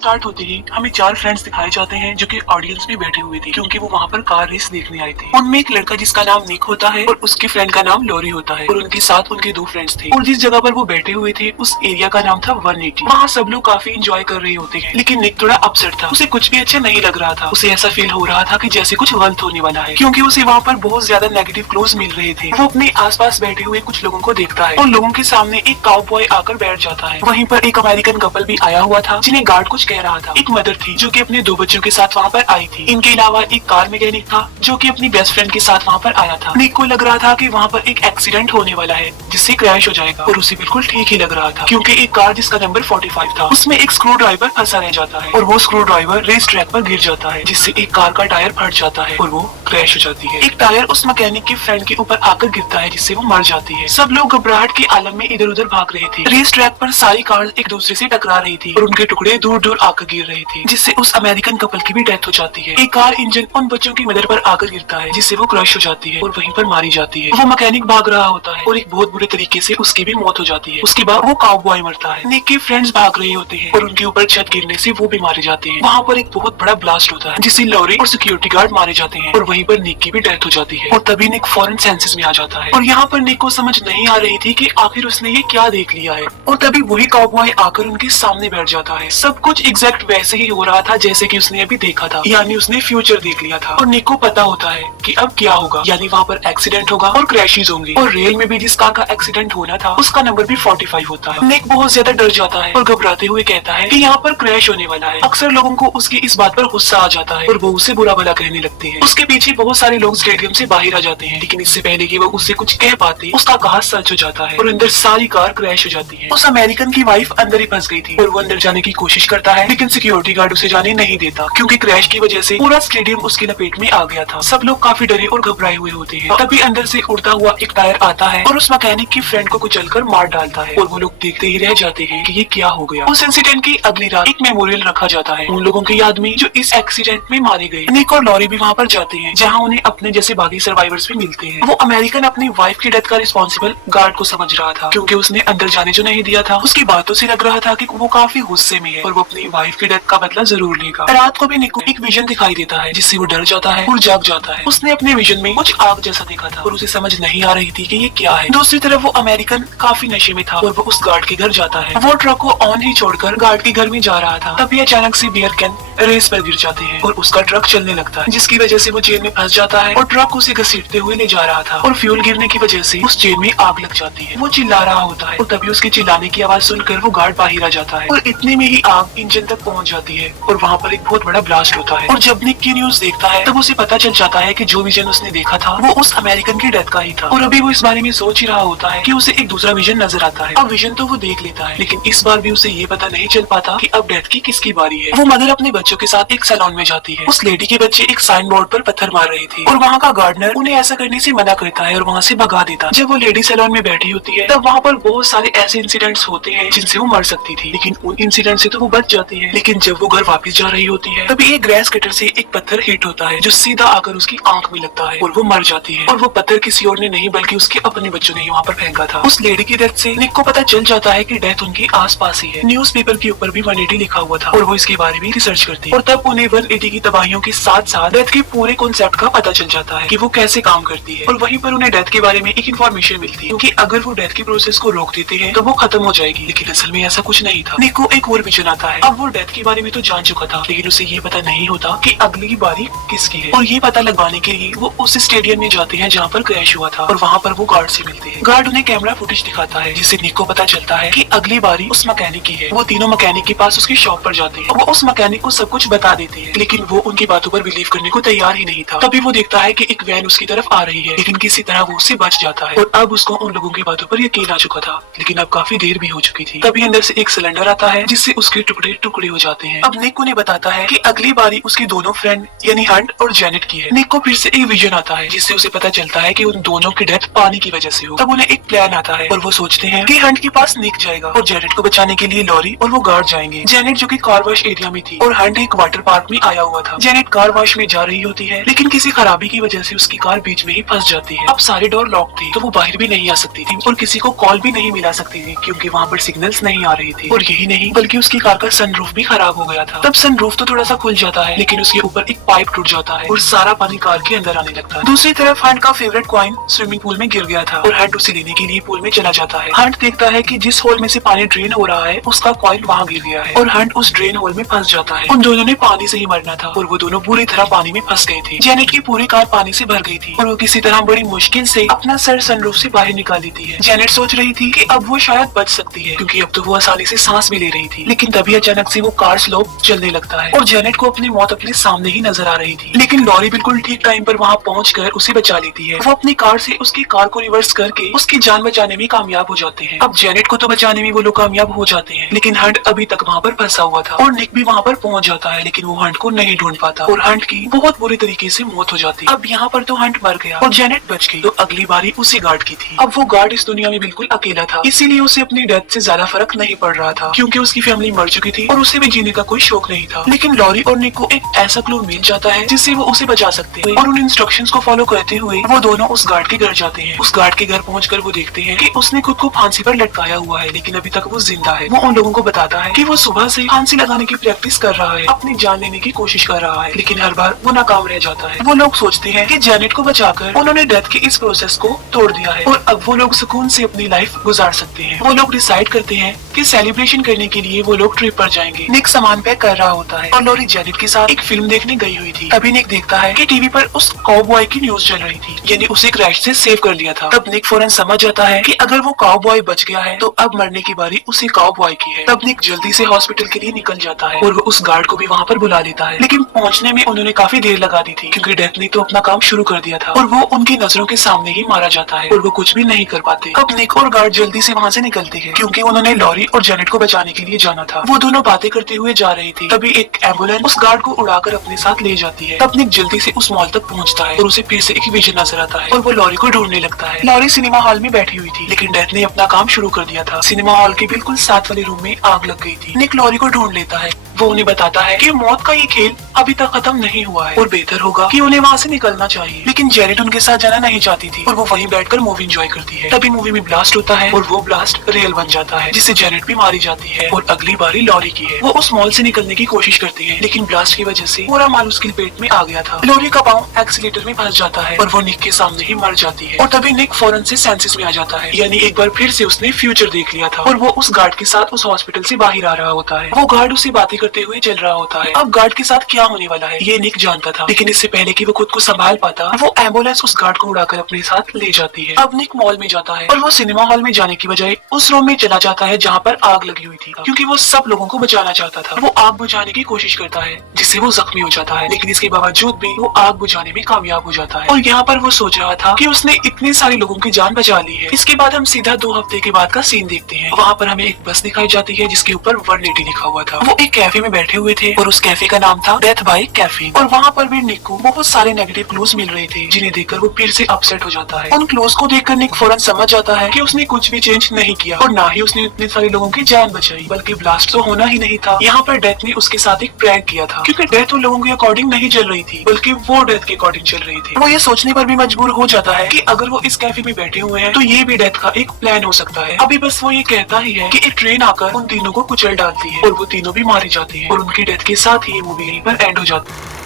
Start होते ही हमें 4 friends दिखाए जाते हैं जो कि ऑडियंस में बैठे हुए थे क्योंकि वो वहाँ पर कार रेस देखने आए थे। उनमें एक लड़का जिसका नाम निक होता है और उसके फ्रेंड का नाम लॉरी होता है और उनके साथ उनके 2 फ्रेंड्स थे। और जिस जगह पर वो बैठे हुए थे उस एरिया का नाम था 180। वहाँ सब लोग काफी इंजॉय कर रहे होते हैं, लेकिन निक थोड़ा अपसेट था। उसे कुछ भी अच्छा नहीं लग रहा था। उसे ऐसा फील हो रहा था कि जैसे कुछ गलत होने वाला है क्योंकि उसे वहाँ पर बहुत ज्यादा नेगेटिव क्लोज मिल रहे थे। वो अपने आसपास बैठे हुए कुछ लोगों को देखता है और लोगों के सामने एक काउबॉय आकर बैठ जाता है। वहीं पर एक अमेरिकन कपल भी आया हुआ था जिन्हें गार्ड कुछ कह रहा था। एक मदर थी जो कि अपने 2 बच्चों के साथ वहाँ पर आई थी। इनके अलावा एक कार मैकेनिक था जो कि अपनी बेस्ट फ्रेंड के साथ वहाँ पर आया था। निक को लग रहा था कि वहाँ पर एक एक्सीडेंट होने वाला है जिससे क्रैश हो जाएगा और उसे बिल्कुल ठीक ही लग रहा था क्योंकि एक कार जिसका नंबर 45 था उसमें एक स्क्रू ड्राइवर फंसा रह जाता है और वो स्क्रू ड्राइवर रेस ट्रैक पर गिर जाता है जिससे एक कार का टायर फट जाता है और वो क्रैश हो जाती है। एक टायर उस मैकेनिक के फ्रेंड के ऊपर आकर गिरता है जिससे वो मर जाती है। सब लोग घबराहट के आलम में इधर उधर भाग रहे थे। रेस ट्रैक पर सारी कार एक दूसरे से टकरा रही थी और उनके टुकड़े दूर दूर आकर गिर रहे थे जिससे उस अमेरिकन कपल की भी डेथ हो जाती है। एक कार इंजन उन बच्चों की मदर पर आकर गिरता है जिससे वो क्रश हो जाती है और वहीं पर मारी जाती है। वो मैकेनिक भाग रहा होता है और एक बहुत बुरे तरीके से उसकी भी मौत हो जाती है। उसके बाद वो काउबॉय मरता है। निक के फ्रेंड्स भाग रहे होते हैं और उनके ऊपर छत गिरने से वो भी मारे जाते हैं। वहाँ पर एक बहुत बड़ा ब्लास्ट होता है जिससे लॉरी और सिक्योरिटी गार्ड मारे जाते हैं और वहीं पर निक की भी डेथ हो जाती है। और तभी निक फौरन सेंसेस में आ जाता है और यहाँ पर निक को समझ नहीं आ रही थी कि आखिर उसने ये क्या देख लिया है। और तभी वही काउबॉय आकर उनके सामने बैठ जाता है। सब कुछ एग्जैक्ट वैसे ही हो रहा था जैसे कि उसने अभी देखा था, यानी उसने फ्यूचर देख लिया था। और निक को पता होता है कि अब क्या होगा, यानी वहाँ पर एक्सीडेंट होगा और क्रैशेस होंगे। और रेल में भी जिस कार का एक्सीडेंट होना था उसका नंबर भी 45 होता है। निक बहुत ज्यादा डर जाता है और घबराते हुए कहता है कि यहाँ पर क्रैश होने वाला है। अक्सर लोगों को उसकी इस बात पर गुस्सा आ जाता है और वो उसे बुरा भला कहने लगते हैं। उसके पीछे बहुत सारे लोग स्टेडियम से बाहर आ जाते हैं, लेकिन इससे पहले कि वो उससे कुछ कह पाते उसका कहा सच हो जाता है और अंदर सारी कार क्रैश हो जाती है। उस अमेरिकन की वाइफ अंदर ही फंस गई थी और वो अंदर जाने की कोशिश करता है, लेकिन सिक्योरिटी गार्ड उसे जाने नहीं देता क्योंकि क्रैश की वजह से पूरा स्टेडियम उसकी लपेट में आ गया था। सब लोग काफी डरे और घबराए हुए होते हैं। तभी अंदर से उड़ता हुआ एक टायर आता है और उस मैकेनिक की फ्रेंड को कुचलकर मार डालता है और वो लोग देखते ही रह जाते हैं कि ये क्या हो गया। उस इंसिडेंट की अगली रात एक मेमोरियल रखा जाता है उन लोगों की याद में जो इस एक्सीडेंट में मारे गए। निक और लॉरी भी वहाँ पर जाते हैं जहाँ उन्हें अपने जैसे बाकी सर्वाइवर्स भी मिलते हैं। वो अमेरिकन अपनी वाइफ की डेथ का रिस्पॉन्सिबल गार्ड को समझ रहा था क्योंकि उसने अंदर जाने जो नहीं दिया था। उसकी बातों से लग रहा था कि वो काफी गुस्से में है और वो अपनी वाइफ की डेथ का बदला जरूर लेगा। रात को भी निक को एक विजन दिखाई देता है जिससे वो डर जाता है और जाग जाता है। उसने अपने विजन में कुछ आग जैसा देखा था और उसे समझ नहीं आ रही थी कि ये क्या है। दूसरी तरफ वो अमेरिकन काफी नशे में था और वो उस गार्ड के घर जाता है। वो ट्रक को ऑन ही छोड़कर गार्ड के घर में जा रहा था। तभी अचानक से बियर कैन रेस पर गिर जाते हैं और उसका ट्रक चलने लगता है जिसकी वजह से वो चेन में फंस जाता है और ट्रक उसे घसीटते हुए ले जा रहा था और फ्यूल गिरने की वजह से उस चेन में आग लग जाती है। वो चिल्ला रहा होता है और तभी उसके चिल्लाने की आवाज सुनकर वो गार्ड बाहर आ जाता है और इतने में ही आग इंजन तक पहुंच जाती है और वहाँ पर एक बहुत बड़ा ब्लास्ट होता है। और जब निक की न्यूज देखता है तब उसे पता चल जाता है कि जो विजन उसने देखा था वो उस अमेरिकन की डेथ का ही था। और अभी वो इस बारे में सोच ही रहा होता है कि उसे एक दूसरा विजन नजर आता है। अब विजन तो वो देख लेता है, लेकिन इस बार भी उसे ये पता नहीं चल पाता कि अब डेथ की किसकी बारी है। वो मदर अपने बच्चों के साथ एक सैलून में जाती है। उस लेडी के बच्चे एक साइन बोर्ड पर पत्थर मार रहे थे और वहाँ का गार्डनर उन्हें ऐसा करने से मना करता है और वहाँ से भगा देता है। जब वो लेडी सैलून में बैठी होती है तब वहाँ पर बहुत सारे ऐसे इंसिडेंट्स होते हैं जिनसे वो मर सकती थी, लेकिन उन इंसिडेंट से तो वो बच जाती है। लेकिन जब वो घर वापस जा रही होती है तभी एक ग्रेस कटर से एक पत्थर हिट होता है जो सीधा आकर उसकी आंख में लगता है और वो मर जाती है। और वो पत्थर किसी और ने नहीं बल्कि उसके अपने बच्चों ने ही वहाँ पर फेंका था। उस लेडी की डेथ से निक को पता चल जाता है कि डेथ उनके आसपास ही है। न्यूज़पेपर के ऊपर भी 180 लिखा हुआ था और वो इसके बारे में रिसर्च करती है और तब उन्हें 180 की तबाहियों के साथ साथ डेथ के पूरे कॉन्सेप्ट का पता चल जाता है कि वो कैसे काम करती है। और वहीं पर उन्हें डेथ के बारे में एक इन्फॉर्मेशन मिलती है क्योंकि अगर वो डेथ की प्रोसेस को रोक देते हैं तो वो खत्म हो जाएगी, लेकिन असल में ऐसा कुछ नहीं था। निक को एक और विजन आता है। अब वो डेथ के बारे में तो जान चुका था, लेकिन उसे ये पता नहीं होता कि अगली बारी किसकी है। और ये पता लगवाने के लिए वो उस स्टेडियम में जाते हैं जहाँ पर क्रैश हुआ था और वहाँ पर वो गार्ड से मिलते हैं। गार्ड उन्हें कैमरा फुटेज दिखाता है जिससे निक को पता चलता है कि अगली बारी उस मैकेनिक की है। वो तीनों मैकेनिक के पास उसकी शॉप पर जाते हैं। वो उस मैकेनिक को सब कुछ बता देते हैं, लेकिन वो उनकी बातों पर बिलीव करने को तैयार ही नहीं था। तभी वो देखता है कि एक वैन उसकी तरफ आ रही है, लेकिन किसी तरह वो उससे बच जाता है और अब उसको उन लोगों की बातों पर यकीन आ चुका था, लेकिन अब काफी देर भी हो चुकी थी। तभी अंदर से एक सिलेंडर आता है जिससे उसके टुकड़े टुकड़े हो जाते हैं। अब निक उन्हें बताता है कि अगली बारी उसकी दोनों फ्रेंड यानी हंट और जेनेट की है। निक को फिर से एक विजन आता है जिससे उसे पता चलता है कि उन दोनों की डेथ पानी की वजह से हो। तब उन्हें एक प्लान आता है और वो सोचते हैं कि हंट के पास निक जाएगा और जेनेट को बचाने के लिए लॉरी और वो गार्ड जाएंगे। जेनेट जो कि कार वॉश एरिया में थी और हंट एक वाटर पार्क में आया हुआ था। जेनेट कार वॉश में जा रही होती है, लेकिन किसी खराबी की वजह से उसकी कार बीच में ही फंस जाती है। अब सारे डोर लॉक थे तो वो बाहर भी नहीं आ सकती थी और किसी को कॉल भी नहीं मिला सकती थी क्योंकि वहाँ पर सिग्नल्स नहीं आ रही थी। और यही नहीं बल्कि उसकी कार का सन सनरूफ भी खराब हो गया था। तब सनरूफ तो थोड़ा सा खुल जाता है, लेकिन उसके ऊपर एक पाइप टूट जाता है और सारा पानी कार के अंदर आने लगता है। दूसरी तरफ हंट का फेवरेट कॉइन स्विमिंग पूल में गिर गया था और हंट उसे लेने के लिए पूल में चला जाता है। हंट देखता है कि जिस होल में से पानी ड्रेन हो रहा है उसका कॉइन वहाँ गिर गया है और हंट उस ड्रेन होल में फंस जाता है। उन दोनों ने पानी से ही मरना था और वो दोनों बुरी तरह पानी में फंस गए थे। जेनेट की पूरी कार पानी से भर गई थी और वो किसी तरह बड़ी मुश्किल से अपना सर सनरूफ से बाहर निकाल लेती है। जेनेट सोच रही थी कि अब वो शायद बच सकती है क्योंकि अब तो वो आसानी से सांस भी ले रही थी, लेकिन तभी अचानक से वो कार स्लो चलने लगता है और जेनेट को अपनी मौत अपने सामने ही नजर आ रही थी। लेकिन लॉरी बिल्कुल ठीक टाइम पर वहाँ पहुँचकर उसे बचा लेती है। वो अपनी कार से उसकी कार को रिवर्स करके उसकी जान बचाने में कामयाब हो जाते हैं। अब जेनेट को तो बचाने में वो लोग कामयाब हो जाते हैं, लेकिन हंट अभी तक वहाँ पर फंसा हुआ था और निक भी वहाँ पर पहुँच जाता है, लेकिन वो हंट को नहीं ढूंढ पाता और हंट की बहुत बुरी तरीके से मौत हो जाती है। अब यहाँ पर तो हंट मर गया और जेनेट बच गई, तो अगली बारी उसी गार्ड की थी। अब वो गार्ड इस दुनिया में बिल्कुल अकेला था, इसीलिए उसे अपनी डेथ से ज्यादा फर्क नहीं पड़ रहा था क्योंकि उसकी फैमिली मर चुकी थी और उसे भी जीने का कोई शौक नहीं था। लेकिन लॉरी और निक को एक ऐसा क्लू मिल जाता है जिससे वो उसे बचा सकते हैं और उन इंस्ट्रक्शंस को फॉलो करते हुए वो दोनों उस गार्ड के घर जाते हैं। उस गार्ड के घर पहुंचकर वो देखते हैं कि उसने खुद को फांसी पर लटकाया हुआ है, लेकिन अभी तक वो जिंदा है। वो उन लोगों को बताता है कि वो सुबह से फांसी लगाने की प्रैक्टिस कर रहा है, अपनी जान लेने की कोशिश कर रहा है, लेकिन हर बार वो नाकाम रह जाता है। वो लोग सोचते हैं कि जेनेट को बचाकर उन्होंने डेथ के इस प्रोसेस को तोड़ दिया है और अब वो लोग सुकून से अपनी लाइफ गुजार सकते हैं। वो लोग डिसाइड करते हैं कि सेलिब्रेशन करने के लिए वो लोग ट्रिप पर जाएंगे। निक सामान पैक कर रहा होता है और लॉरी जेनेट के साथ एक फिल्म देखने गई हुई थी। तभी निक देखता है कि टीवी पर उस काउबॉय की न्यूज चल रही थी, यानी उसे क्रैश से सेव कर लिया था। तब निक फौरन समझ जाता है कि अगर वो काउबॉय बच गया है तो अब मरने की बारी उसी काउबॉय की है। तब निक जल्दी से हॉस्पिटल के लिए निकल जाता है और वो उस गार्ड को भी वहाँ पर बुला लेता है, लेकिन पहुँचने में उन्होंने काफी देर लगा दी थी क्योंकि डेथ ने तो अपना काम शुरू कर दिया था और वो उनकी नजरों के सामने ही मारा जाता है और वो कुछ भी नहीं कर पाते। अब निक और गार्ड जल्दी से वहाँ से निकलते हैं क्योंकि उन्होंने लॉरी और जेनेट को बचाने के लिए जाना था। वो दोनों बातें करते हुए जा रही थी, तभी एक एम्बुलेंस उस गार्ड को उड़ाकर अपने साथ ले जाती है। तब निक जल्दी से उस मॉल तक पहुँचता है और उसे फिर से एक विजन नजर आता है और वो लॉरी को ढूंढने लगता है। लॉरी सिनेमा हॉल में बैठी हुई थी, लेकिन डेथ ने अपना काम शुरू कर दिया था। सिनेमा हॉल के बिल्कुल साथ वाले रूम में आग लग गई थी। निक लॉरी को ढूंढ लेता है। वो उन्हें बताता है कि मौत का ये खेल अभी तक खत्म नहीं हुआ है और बेहतर होगा कि उन्हें वहाँ से निकलना चाहिए, लेकिन जेनेट उनके साथ जाना नहीं चाहती थी और वो वहीं बैठकर मूवी एंजॉय करती है। तभी मूवी में ब्लास्ट होता है और वो ब्लास्ट रियल बन जाता है, जिससे जेनेट भी मारी जाती है और अगली बारी लॉरी की है। वो उस मॉल से निकलने की कोशिश करती है, लेकिन ब्लास्ट की वजह से पूरा माल उसके पेट में आ गया था। लॉरी का पाँव एक्सीलेटर में फंस जाता है और वो निक के सामने ही मर जाती है और तभी निक फौरन से सेंसेस में आ जाता है, यानी एक बार फिर से उसने फ्यूचर देख लिया था और वो उस गार्ड के साथ उस हॉस्पिटल से बाहर आ रहा होता है। वो गार्ड उसे बातें करते हुए चल रहा होता है। अब गार्ड के साथ क्या होने वाला है ये निक जानता था, लेकिन इससे पहले कि वो खुद को संभाल पाता, वो एम्बुलेंस उस गार्ड को उड़ाकर अपने साथ ले जाती है। अब निक मॉल में जाता है और वो सिनेमा हॉल में जाने की बजाय उस रूम में चला जाता है जहाँ पर आग लगी हुई थी, क्योंकि वो सब लोगों को बचाना चाहता था। वो आग बुझाने की कोशिश करता है जिससे वो जख्मी हो जाता है, लेकिन इसके बावजूद भी वो आग बुझाने में कामयाब हो जाता है और यहाँ पर वो सोच रहा था कि उसने इतने सारे लोगों की जान बचा ली है। इसके बाद हम सीधा 2 हफ्ते के बाद का सीन देखते हैं। वहाँ पर हमें एक बस दिखाई जाती है जिसके ऊपर 180 लिखा हुआ था। वो एक कैफे में बैठे हुए थे और उस कैफे का नाम था डेथ बाय कैफीन और वहाँ पर भी निक को बहुत सारे नेगेटिव क्लूज मिल रहे थे, जिन्हें देखकर वो फिर से अपसेट हो जाता है। उन क्लूज को देखकर निक फौरन समझ जाता है कि उसने कुछ भी चेंज नहीं किया और ना ही उसने इतने सारे लोगों की जान बचाई, बल्कि ब्लास्ट तो होना ही नहीं था। यहाँ पर डेथ ने उसके साथ एक प्रैंक किया था, क्योंकि डेथ उन लोगों के अकॉर्डिंग नहीं चल रही थी, बल्कि वो डेथ के अकॉर्डिंग चल रही थी। वो ये सोचने पर भी मजबूर हो जाता है कि अगर वो इस कैफे में बैठे हुए हैं तो ये भी डेथ का एक प्लान हो सकता है। अभी बस वो ये कहता ही है कि एक ट्रेन आकर उन तीनों को कुचल डालती है और वो तीनों भी मारी जाती है और उनकी डेथ के साथ ही ये मूवी यहीं पर एंड हो जाती है।